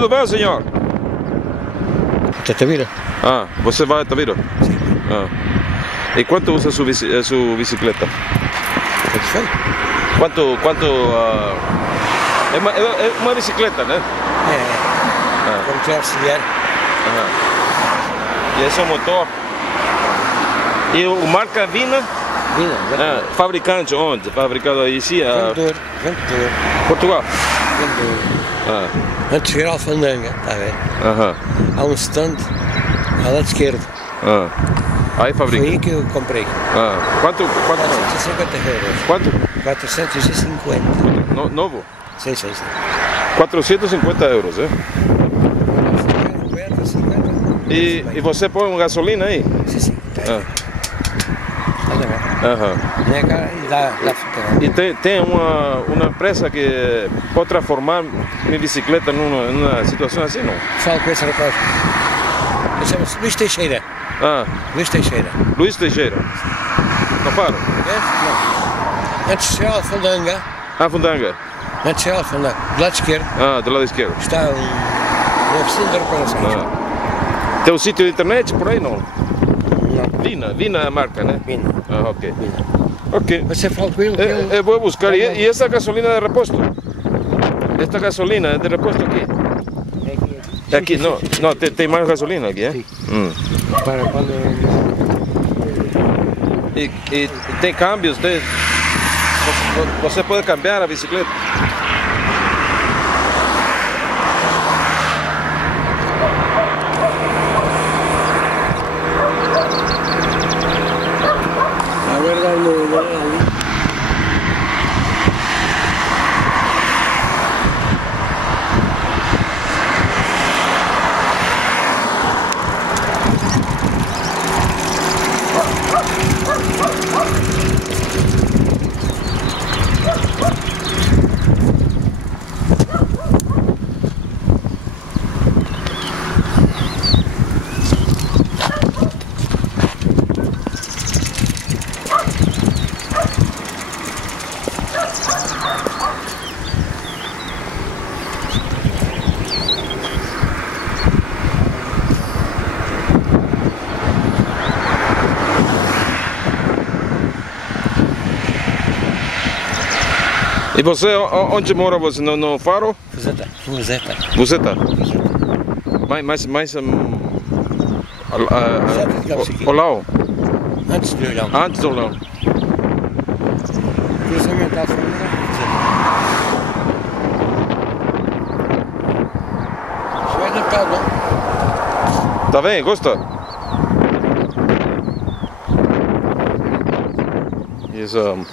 Tudo bem, senhor? Tavira. Ah, você vai a Tavira? Sim. Ah. E quanto usa sua bicicleta? Quanto é uma bicicleta, né? Como te auxiliar. E esse é o motor. E o marca Vina? Vina. Fabricante onde? Fabricado aí sim? Vendedor. Portugal? Vendedor. Antes de chegar à Alfandanga, está a ver? Há um stand ao lado esquerdo. Aí fabrica. Foi aí que eu comprei. Quanto? 450 euros. Quanto? 450. Novo? Sim. 450 euros, é? 50. E você põe uma gasolina aí? Sim. Minha cara e dá E tem uma empresa que pode transformar minha bicicleta numa situação assim, não? Falo com esse rapaz. Ele chama-se Luís Teixeira. Luís Teixeira. Luís Teixeira. Não falo? Não. Antes de chegar à Alfandanga. Fundanga. Antes de chegar à Alfandanga. Do lado esquerdo. Do lado esquerdo. Está uma oficina de reparações. Tem um sítio de internet por aí, não? Não. Vina é a marca, né? Vina. Ok. Vina. Ok. Você fala com ele? Eu vou buscar. E essa gasolina é de reposto? Esta gasolina é de reposto aqui? É aqui. Não, tem mais gasolina aqui, é? Sim. Para quando... E tem câmbios? Você pode cambiar a bicicleta? E você, onde mora você? No Faro? Fuzeta. Mais Olão? Antes do Olão. Antes do Olão. Cruzamento à Alfandanga. Isso é Natal, não? Tá bem? Gosta? Isso.